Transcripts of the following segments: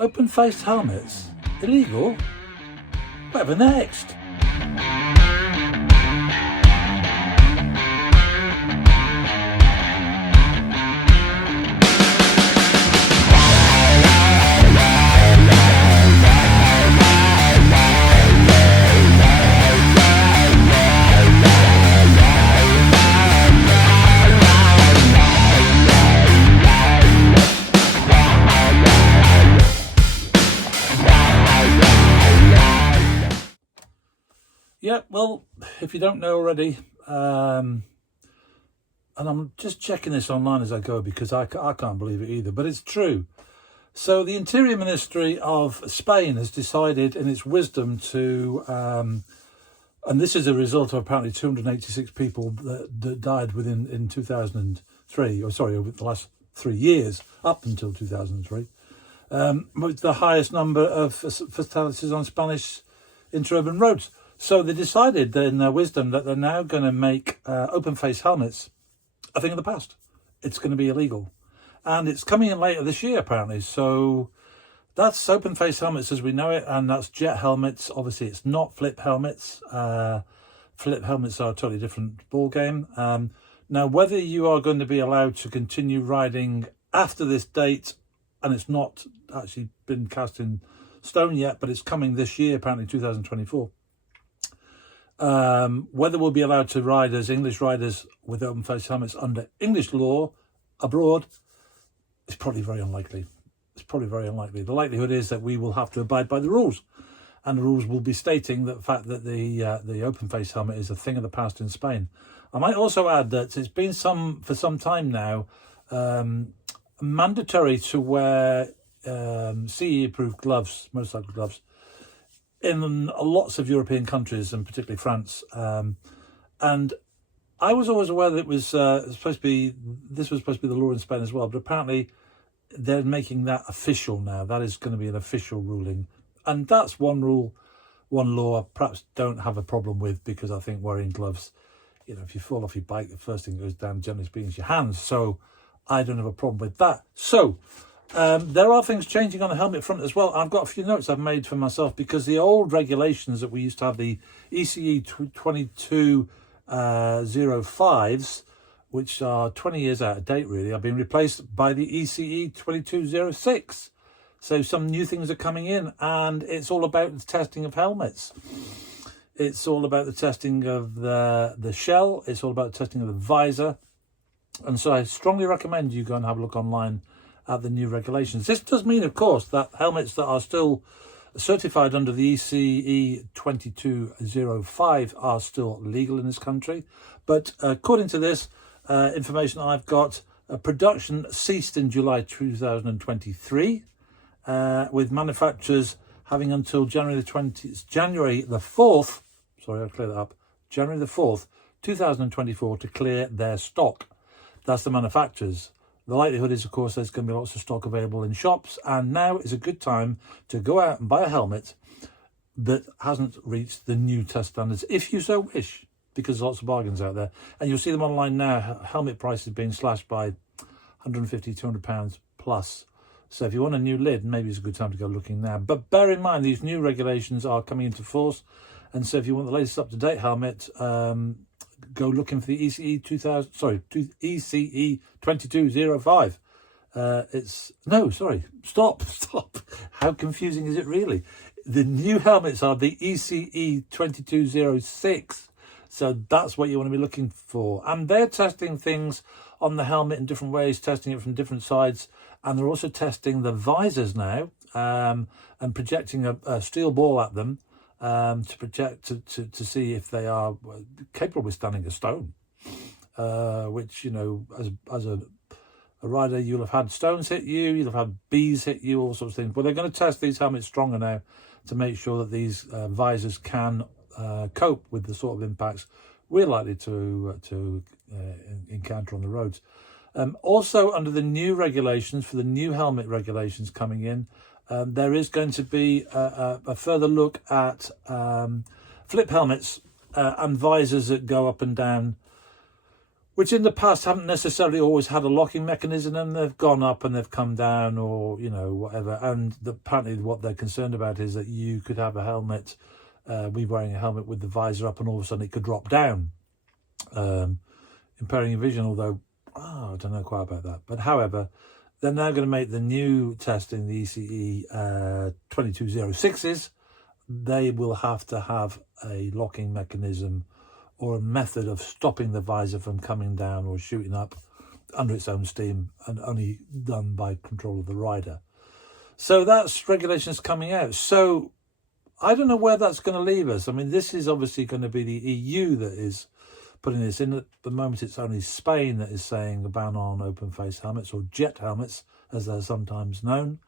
Open-faced helmets? Illegal? Whatever next? Yeah, well, if you don't know already, and I'm just checking this online as I go because I can't believe it either, but it's true. So the Interior Ministry of Spain has decided in its wisdom to, and this is a result of apparently 286 people that died in 2003, or sorry, over the last 3 years, up until 2003, with the highest number of fatalities on Spanish interurban roads. So they decided in their wisdom that they're now going to make open-face helmets a thing of the past. It's going to be illegal. And it's coming in later this year, apparently. So that's open-face helmets as we know it, and that's jet helmets. Obviously, it's not flip helmets. Flip helmets are a totally different ballgame. Now, whether you are going to be allowed to continue riding after this date, and it's not actually been cast in stone yet, but it's coming this year, apparently 2024. Whether we'll be allowed to ride as English riders with open-face helmets under English law abroad is probably very unlikely. It's probably very unlikely. The likelihood is that we will have to abide by the rules, and the rules will be stating the fact that the open-face helmet is a thing of the past in Spain. I might also add that it's been for some time now mandatory to wear CE-approved gloves, motorcycle gloves, in lots of European countries, and particularly France. And I was always aware that it was supposed to be the law in Spain as well, but apparently they're making that official now. That is going to be an official ruling. And that's one rule, one law I perhaps don't have a problem with, because I think wearing gloves, if you fall off your bike, the first thing that goes down, generally speaking, is your hands. So I don't have a problem with that. So there are things changing on the helmet front as well. I've got a few notes I've made for myself, because the old regulations that we used to have, the ECE 2205s, which are 20 years out of date really, have been replaced by the ECE 2206. So some new things are coming in, and it's all about the testing of helmets. It's all about the testing of the shell. It's all about the testing of the visor. And so I strongly recommend you go and have a look online at the new regulations. This does mean, of course, that helmets that are still certified under the ECE 2205 are still legal in this country. But according to this information I've got, production ceased in July 2023, with manufacturers having until January the 4th, sorry, I'll clear that up, January the 4th, 2024 to clear their stock. That's the manufacturers. The likelihood is, of course, there's going to be lots of stock available in shops, and now is a good time to go out and buy a helmet that hasn't reached the new test standards, if you so wish, because there's lots of bargains out there. And you'll see them online now. Helmet prices being slashed by 150, 200 pounds plus. So if you want a new lid, maybe it's a good time to go looking now. But bear in mind, these new regulations are coming into force. And so if you want the latest up-to-date helmet, go looking for the ECE 2205. Stop. How confusing is it really? The new helmets are the ECE 2206. So that's what you want to be looking for. And they're testing things on the helmet in different ways, testing it from different sides. And they're also testing the visors now, and projecting a steel ball at them to project to see if they are capable of withstanding a stone. Which, as a rider, you'll have had stones hit you, you'll have had bees hit you, all sorts of things. But they're going to test these helmets stronger now to make sure that these visors can cope with the sort of impacts we're likely to encounter on the roads. Also, under the new regulations, for the new helmet regulations coming in, there is going to be a further look at flip helmets and visors that go up and down which in the past haven't necessarily always had a locking mechanism, and they've gone up and they've come down, or, you know, whatever. And apparently what they're concerned about is that you could have a helmet, be wearing a helmet with the visor up, and all of a sudden it could drop down, impairing your vision, although, I don't know quite about that. But however, they're now going to make the new testing, the ECE 2206s. They will have to have a locking mechanism or a method of stopping the visor from coming down or shooting up under its own steam, and only done by control of the rider. So that's regulations coming out. So I don't know where that's going to leave us. I mean, this is obviously going to be the EU that is putting this in. At the moment, it's only Spain that is saying a ban on open face helmets, or jet helmets, as they're sometimes known.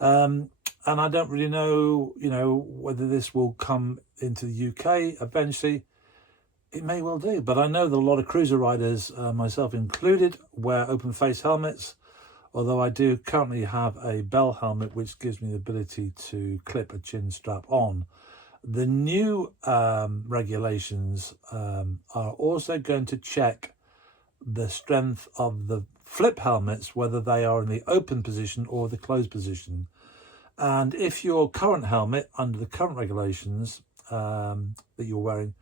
And I don't really know, you know, whether this will come into the UK eventually. It may well do, but I know that a lot of cruiser riders, myself included, wear open face helmets, although I do currently have a Bell helmet, which gives me the ability to clip a chin strap on. The new regulations are also going to check the strength of the flip helmets, whether they are in the open position or the closed position. And if your current helmet, under the current regulations that you're wearing,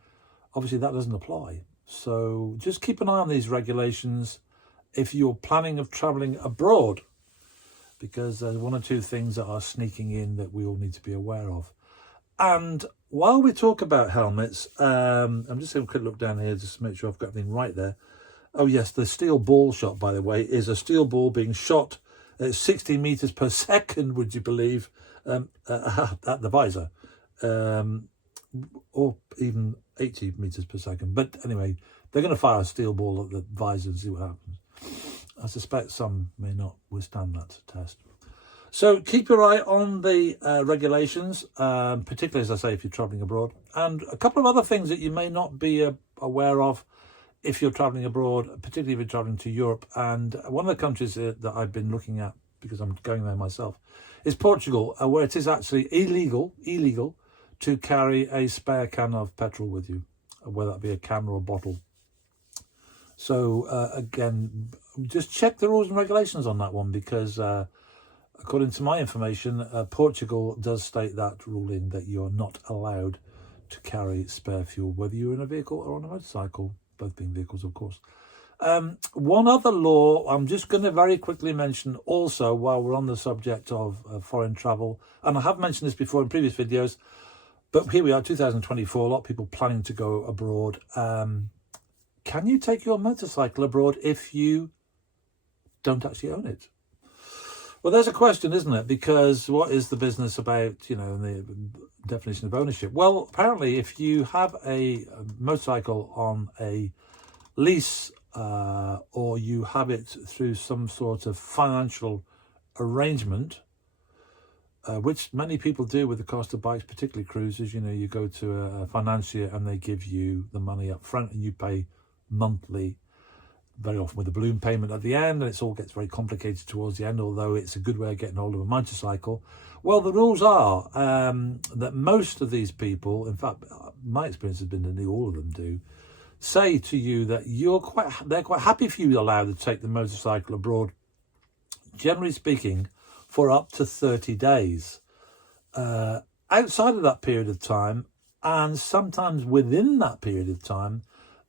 obviously that doesn't apply. So just keep an eye on these regulations if you're planning of travelling abroad, because there's one or two things that are sneaking in that we all need to be aware of. And while we talk about helmets, I'm just going to quick look down here just to make sure I've got everything right there. Oh yes, the steel ball shot, by the way, is a steel ball being shot at 60 meters per second, would you believe, at the visor, or even 80 meters per second. But anyway, they're going to fire a steel ball at the visor and see what happens. I suspect some may not withstand that test. So keep your eye on the regulations, particularly, as I say, if you're travelling abroad. And a couple of other things that you may not be aware of if you're travelling abroad, particularly if you're travelling to Europe. And one of the countries that I've been looking at, because I'm going there myself, is Portugal, where it is actually illegal to carry a spare can of petrol with you, whether that be a can or a bottle. So again, just check the rules and regulations on that one, because according to my information, Portugal does state that ruling that you're not allowed to carry spare fuel, whether you're in a vehicle or on a motorcycle, both being vehicles, of course. One other law I'm just going to very quickly mention also, while we're on the subject of foreign travel, and I have mentioned this before in previous videos, but here we are, 2024, a lot of people planning to go abroad. Can you take your motorcycle abroad if you don't actually own it? Well, there's a question, isn't it? Because what is the business about, you know, the definition of ownership? Well, apparently, if you have a motorcycle on a lease, or you have it through some sort of financial arrangement, which many people do with the cost of bikes, particularly cruisers. You know, you go to a financier and they give you the money up front and you pay monthly, very often with a balloon payment at the end, and it all gets very complicated towards the end, although it's a good way of getting hold of a motorcycle. Well, the rules are that most of these people, in fact, my experience has been that nearly all of them do, say to you that they're quite happy for you allowed to take the motorcycle abroad, generally speaking, for up to 30 days. Outside of that period of time, and sometimes within that period of time,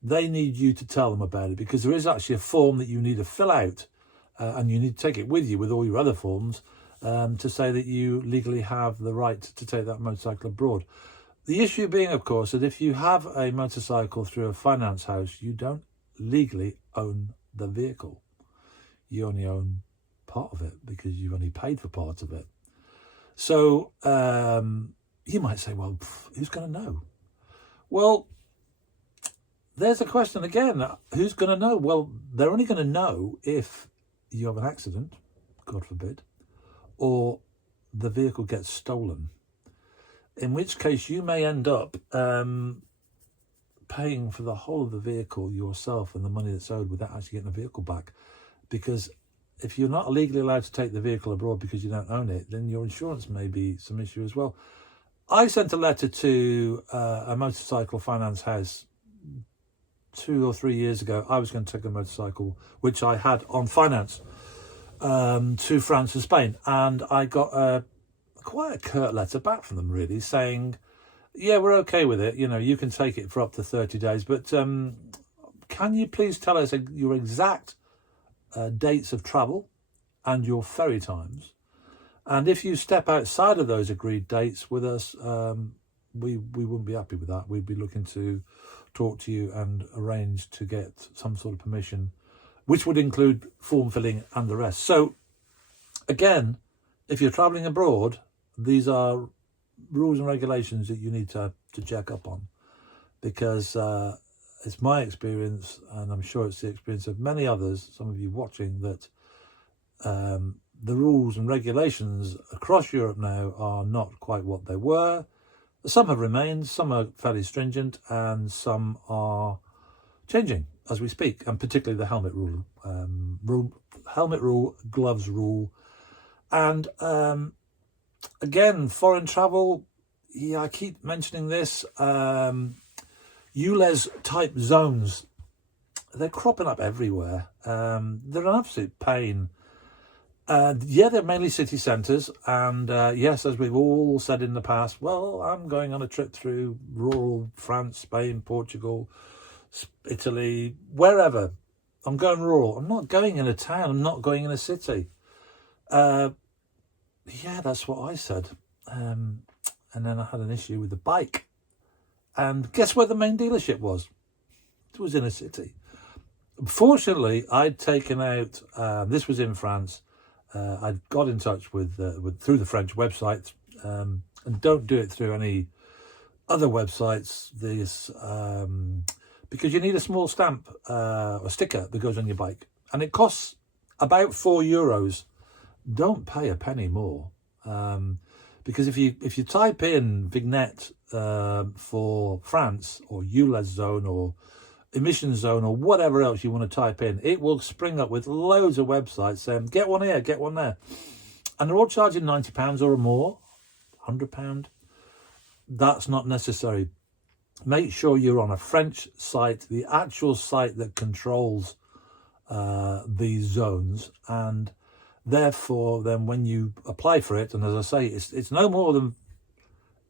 they need you to tell them about it, because there is actually a form that you need to fill out, and you need to take it with you with all your other forms, to say that you legally have the right to take that motorcycle abroad. The issue being, of course, that if you have a motorcycle through a finance house, you don't legally own the vehicle. You only own part of it because you've only paid for part of it. So you might say, well, who's going to know? Well, there's a question again. Who's going to know? Well, they're only going to know if you have an accident, God forbid, or the vehicle gets stolen. In which case you may end up paying for the whole of the vehicle yourself and the money that's owed without actually getting the vehicle back. Because if you're not legally allowed to take the vehicle abroad because you don't own it, then your insurance may be some issue as well. I sent a letter to a motorcycle finance house 2 or 3 years ago, I was going to take a motorcycle, which I had on finance, to France and Spain. And I got quite a curt letter back from them, really, saying, yeah, we're okay with it. You know, you can take it for up to 30 days. But can you please tell us your exact dates of travel and your ferry times? And if you step outside of those agreed dates with us, we wouldn't be happy with that. We'd be looking to talk to you and arrange to get some sort of permission, which would include form filling and the rest. So again, if you're traveling abroad, these are rules and regulations that you need to check up on, because it's my experience, and I'm sure it's the experience of many others, some of you watching, that the rules and regulations across Europe now are not quite what they were. Some have remained, some are fairly stringent, and some are changing as we speak, and particularly the helmet rule, gloves rule. And again, foreign travel, yeah, I keep mentioning this, ULEZ type zones, they're cropping up everywhere. They're an absolute pain. Yeah, they're mainly city centres, and yes, as we've all said in the past, well, I'm going on a trip through rural France, Spain, Portugal, Italy, wherever. I'm going rural. I'm not going in a town. I'm not going in a city. Yeah, that's what I said. And then I had an issue with the bike. And guess where the main dealership was? It was in a city. Fortunately, I'd taken out, this was in France, I'd got in touch with through the French website, and don't do it through any other websites. Because you need a small stamp or sticker that goes on your bike, and it costs about €4. Don't pay a penny more, because if you type in vignette for France or ULEZ zone or emission zone or whatever else you want to type in, it will spring up with loads of websites saying get one here, get one there, and they're all charging £90 or more, £100. That's not necessary. Make sure you're on a French site, the actual site that controls these zones, and therefore then when you apply for it, and as I say, it's no more than,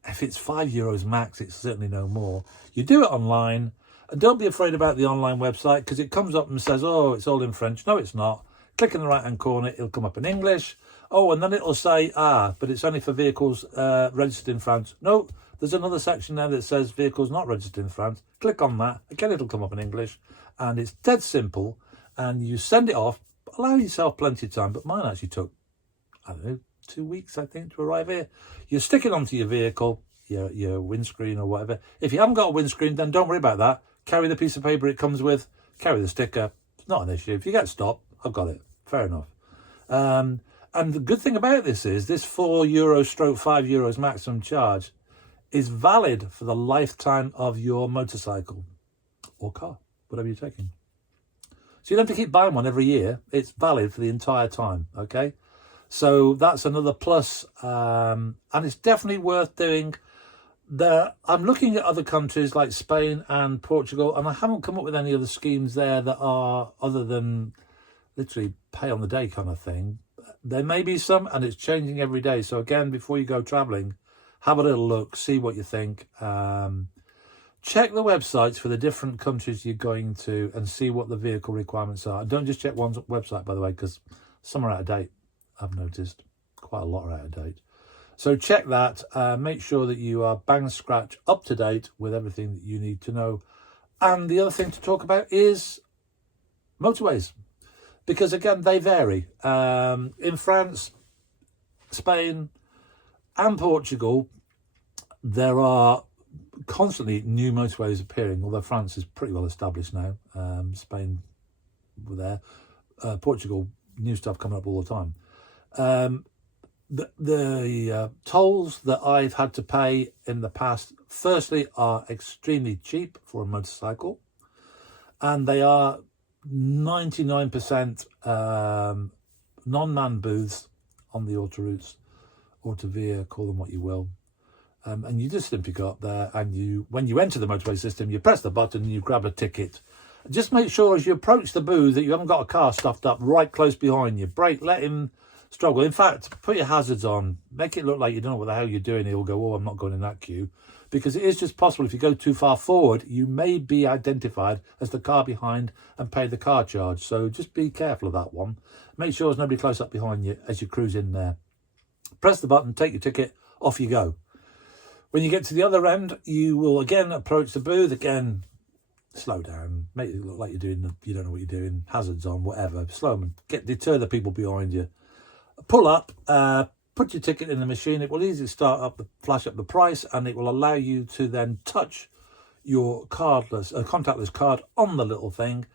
if it's €5 max, it's certainly no more. You do it online. And don't be afraid about the online website, because it comes up and says, oh, it's all in French. No, it's not. Click in the right-hand corner, it'll come up in English. Oh, and then it'll say, but it's only for vehicles registered in France. No, there's another section there that says vehicles not registered in France. Click on that. Again, it'll come up in English. And it's dead simple. And you send it off. Allow yourself plenty of time. But mine actually took, I don't know, 2 weeks, I think, to arrive here. You stick it onto your vehicle, your windscreen or whatever. If you haven't got a windscreen, then don't worry about that. Carry the piece of paper it comes with, carry the sticker. It's not an issue. If you get stopped, I've got it. Fair enough. And the good thing about this is this €4/€5 maximum charge is valid for the lifetime of your motorcycle or car, whatever you're taking. So you don't have to keep buying one every year. It's valid for the entire time, okay? So that's another plus, and it's definitely worth doing. I'm looking at other countries like Spain and Portugal, and I haven't come up with any other schemes there that are other than literally pay on the day kind of thing. There may be some, and it's changing every day. So again, before you go traveling, have a little look, see what you think. Check the websites for the different countries you're going to and see what the vehicle requirements are. Don't just check one website, by the way, because some are out of date. I've noticed quite a lot are out of date. So check that, make sure that you are bang scratch up to date with everything that you need to know. And the other thing to talk about is motorways, because again, they vary. In France, Spain and Portugal, there are constantly new motorways appearing, although France is pretty well established now. Spain were there. Portugal, new stuff coming up all the time. The tolls that I've had to pay in the past, firstly, are extremely cheap for a motorcycle, and they are 99% non-man booths on the autoroutes, Autovia, call them what you will. And you just simply go up there, and when you enter the motorway system, you press the button and you grab a ticket. Just make sure as you approach the booth that you haven't got a car stuffed up right close behind you. Brake, let him struggle. In fact, put your hazards on. Make it look like you don't know what the hell you're doing. He'll go, oh, I'm not going in that queue. Because it is just possible if you go too far forward, you may be identified as the car behind and pay the car charge. So just be careful of that one. Make sure there's nobody close up behind you as you cruise in there. Press the button, take your ticket, off you go. When you get to the other end, you will again approach the booth. Again, slow down, make it look like you're doing, you don't know what you're doing, hazards on, whatever. Slow them, deter the people behind you. Pull up, put your ticket in the machine. It will easily flash up the price, and it will allow you to then touch your contactless card on the little thing.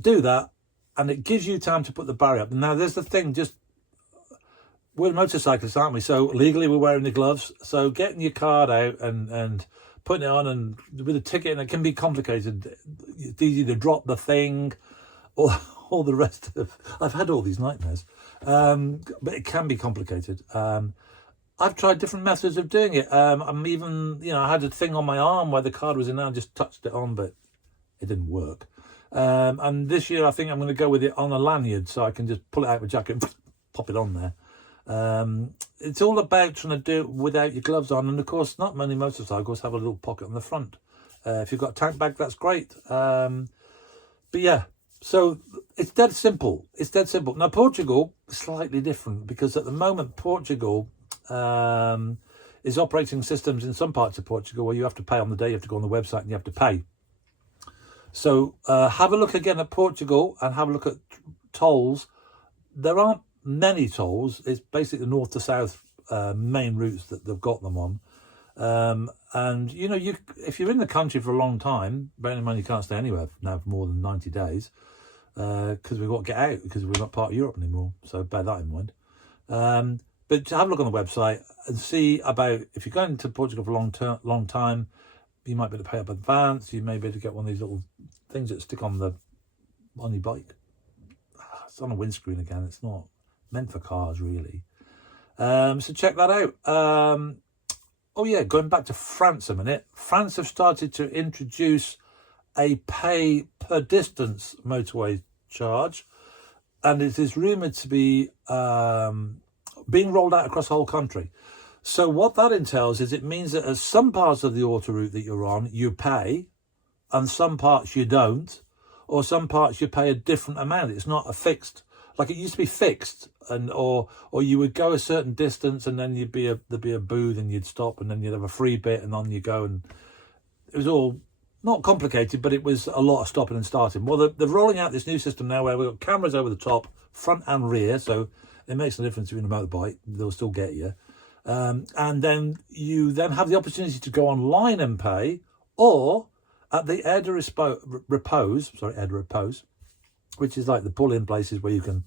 Do that, and it gives you time to put the barrier up. Now, there's the thing, we're motorcyclists, aren't we? So legally we're wearing the gloves. So getting your card out and putting it on and with a ticket, and it can be complicated. It's easy to drop the thing or all the rest of... I've had all these nightmares. But it can be complicated. I've tried different methods of doing it. I'm even, I had a thing on my arm where the card was in there and just touched it on, but it didn't work. And this year I think I'm going to go with it on a lanyard, so I can just pull it out of my jacket and pop it on there. It's all about trying to do it without your gloves on, and of course not many motorcycles have a little pocket on the front. If you've got a tank bag, that's great. But yeah, so it's dead simple. Now Portugal is slightly different, because at the moment Portugal is operating systems in some parts of Portugal where you have to pay on the day. You have to go on the website and you have to pay. So have a look again at Portugal and have a look at tolls. There aren't many tolls. It's basically the north to south main routes that they've got them on. And if you're in the country for a long time, bearing in mind you can't stay anywhere now for more than 90 days, because we've got to get out because we're not part of Europe anymore. So bear that in mind. But have a look on the website and see about, if you're going to Portugal for a long time, you might be able to pay up advance. You may be able to get one of these little things that stick on your bike. It's on a windscreen again. It's not meant for cars, really. So check that out. Oh yeah, going back to France a minute. France have started to introduce a pay per distance motorway charge, and it is rumoured to be being rolled out across the whole country. So what that entails is it means that at some parts of the autoroute that you're on, you pay, and some parts you don't, or some parts you pay a different amount. It's not a fixed, like it used to be fixed, or you would go a certain distance and then there'd be a booth and you'd stop and then you'd have a free bit and on you go, and it was all not complicated, but it was a lot of stopping and starting. Well, they're rolling out this new system now where we've got cameras over the top, front and rear, so it makes no difference if you're in a motorbike, they'll still get you. And then you then have the opportunity to go online and pay, or at the aire de repose, which is like the pull-in places where you can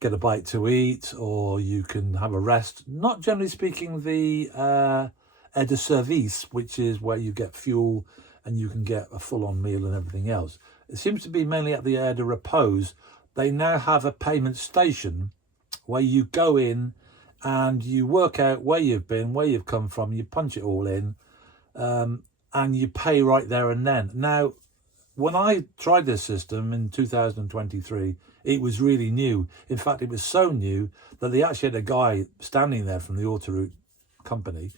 get a bite to eat or you can have a rest. Not generally speaking the aire de service, which is where you get fuel and you can get a full-on meal and everything else. It seems to be mainly at the aire de repose. They now have a payment station where you go in and you work out where you've been, where you've come from, you punch it all in, and you pay right there and then. Now, when I tried this system in 2023, it was really new. In fact, it was so new that they actually had a guy standing there from the Autoroute company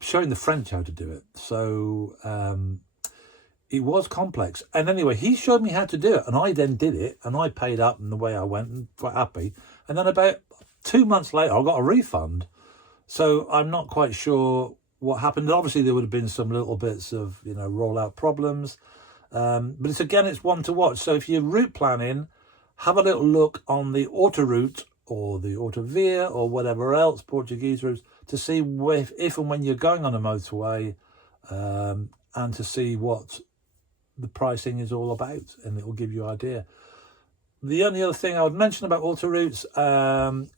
showing the French how to do it. So it was complex. And anyway, he showed me how to do it, and I then did it, and I paid up and the way I went, and quite happy. And then about 2 months later, I got a refund. So I'm not quite sure what happened. Obviously, there would have been some little bits of, rollout problems. But it's one to watch. So if you're route planning, have a little look on the Autoroute or the Autovia or whatever else, Portuguese routes, to see if and when you're going on a motorway, and to see what the pricing is all about, and it will give you an idea. The only other thing I would mention about autoroutes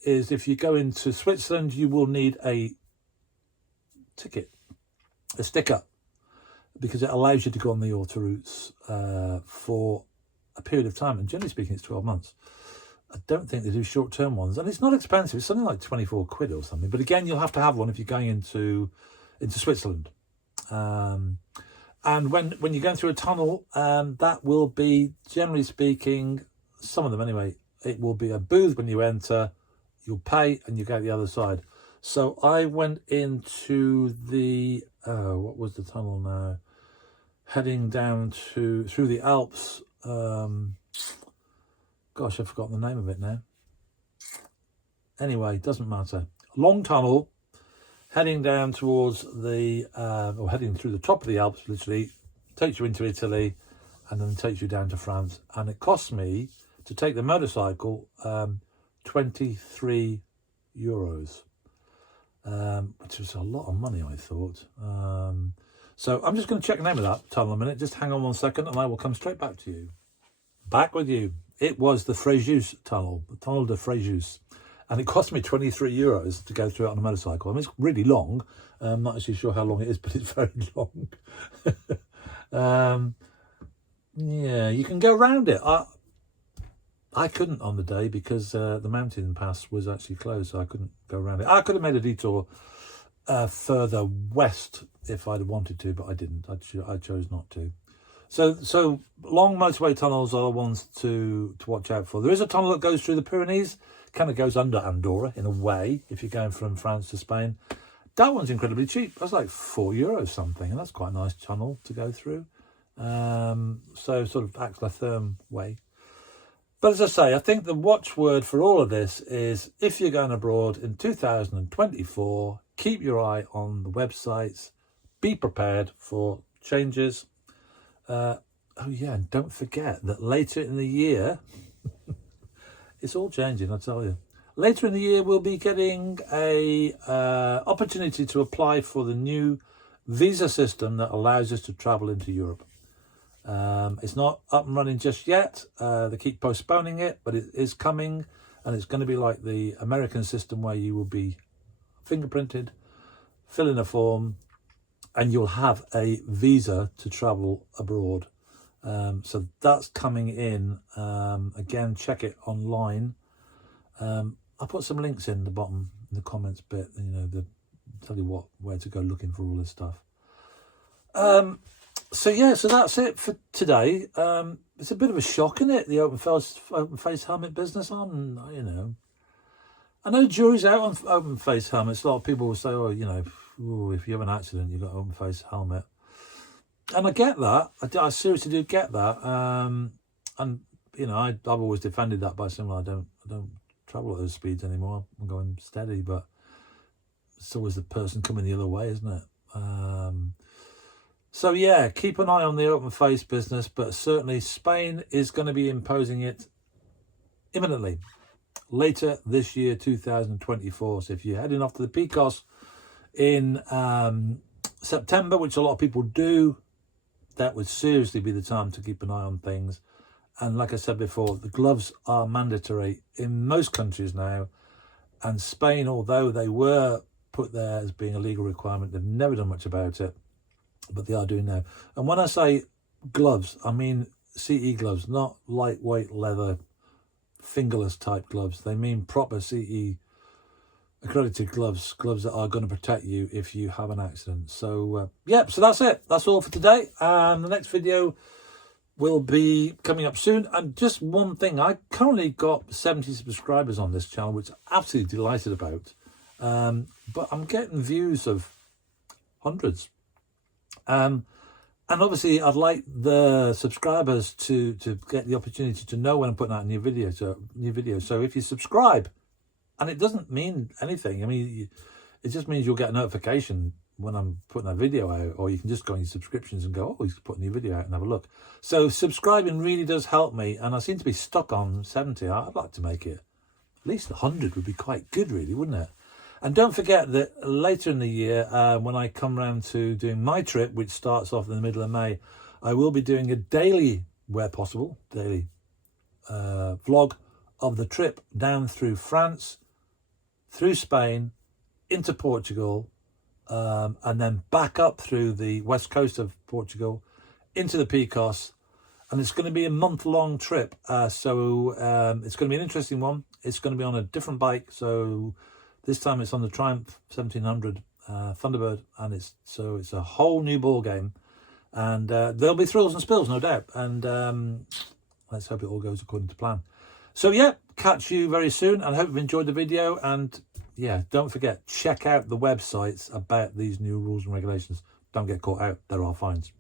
is if you go into Switzerland, you will need a ticket, a sticker, because it allows you to go on the autoroutes for a period of time. And generally speaking, it's 12 months. I don't think they do short-term ones, and it's not expensive. It's something like 24 quid or something. But again, you'll have to have one if you're going into Switzerland. And when you're going through a tunnel, that will be, generally speaking, some of them anyway, it will be a booth when you enter. You'll pay and you go out the other side. So I went into the what was the tunnel now? Heading down through the Alps. Gosh, I've forgotten the name of it now. Anyway, doesn't matter. Long tunnel, heading down towards the, or heading through the top of the Alps, literally, takes you into Italy, and then takes you down to France. And it cost me, to take the motorcycle, 23 euros, which was a lot of money, I thought. So I'm just going to check the name of that tunnel a minute. Just hang on 1 second, and I will come straight back to you. Back with you. It was the Fréjus tunnel, the Tunnel de Fréjus, and it cost me 23 euros to go through it on a motorcycle. I mean, it's really long. I'm not actually sure how long it is, but it's very long. Yeah, you can go around it. I couldn't on the day because the mountain pass was actually closed, so I couldn't go around it. I could have made a detour further west if I'd wanted to, but I didn't. I chose not to. So long motorway tunnels are the ones to watch out for. There is a tunnel that goes through the Pyrenees, kind of goes under Andorra in a way, if you're going from France to Spain. That one's incredibly cheap. That's like €4 something, and that's quite a nice tunnel to go through. So sort of Aix-la-Therme way. But as I say, I think the watchword for all of this is, if you're going abroad in 2024, keep your eye on the websites, be prepared for changes. Oh yeah, and don't forget that later in the year, it's all changing, I tell you. Later in the year, we'll be getting a opportunity to apply for the new visa system that allows us to travel into Europe. It's not up and running just yet. They keep postponing it, but it is coming, and it's going to be like the American system where you will be fingerprinted, fill in a form, and you'll have a visa to travel abroad. So that's coming in. Again, check it online. I'll put some links in the bottom, in the comments bit, tell you where to go looking for all this stuff. So yeah, so that's it for today. It's a bit of a shock, isn't it? The open face helmet business on, I know the jury's out on open face helmets. A lot of people will say, if you have an accident, you've got an open face helmet. And I get that. I seriously do get that. And, I've always defended that by saying, well, I don't travel at those speeds anymore. I'm going steady, but it's always the person coming the other way, isn't it? So yeah, keep an eye on the open face business, but certainly Spain is going to be imposing it imminently, later this year, 2024. So if you're heading off to the Picos in September, which a lot of people do, that would seriously be the time to keep an eye on things. And like I said before, the gloves are mandatory in most countries now. And Spain, although they were put there as being a legal requirement, they've never done much about it, but they are doing now. And when I say gloves, I mean CE gloves, not lightweight leather, fingerless type gloves. They mean proper CE accredited gloves that are going to protect you if you have an accident. So so that's it. That's all for today. The next video will be coming up soon. And just one thing, I currently got 70 subscribers on this channel, which I'm absolutely delighted about. But I'm getting views of hundreds. And obviously I'd like the subscribers to get the opportunity to know when I'm putting out new videos. So if you subscribe, and it doesn't mean anything, I mean, it just means you'll get a notification when I'm putting a video out, or you can just go on your subscriptions and go, oh, he's put a new video out, and have a look. So subscribing really does help me, and I seem to be stuck on 70. I'd like to make it at least 100 would be quite good, really, wouldn't it? And don't forget that later in the year, when I come round to doing my trip, which starts off in the middle of May, I will be doing a daily, where possible, daily vlog of the trip down through France, through Spain, into Portugal, and then back up through the west coast of Portugal, into the Picos, and it's going to be a month-long trip. So it's going to be an interesting one. It's going to be on a different bike. So this time it's on the Triumph 1700 Thunderbird, and it's a whole new ball game. And there'll be thrills and spills, no doubt. And let's hope it all goes according to plan. So yeah, catch you very soon, and I hope you've enjoyed the video. And yeah, don't forget, check out the websites about these new rules and regulations. Don't get caught out. There are fines.